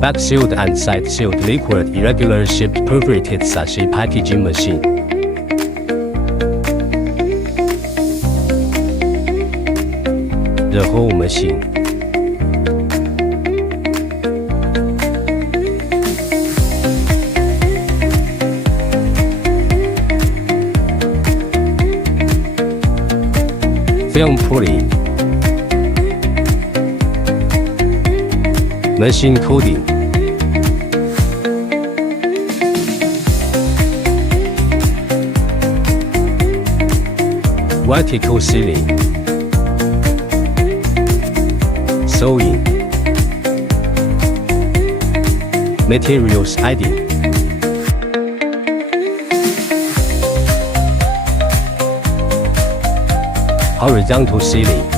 back sealed and side sealed liquid irregular-shaped perforated sachet packaging machine. The whole machine. Film pulling. Machine coding. Vertical sealing. Sewing. Materials adding. Horizontal sealing.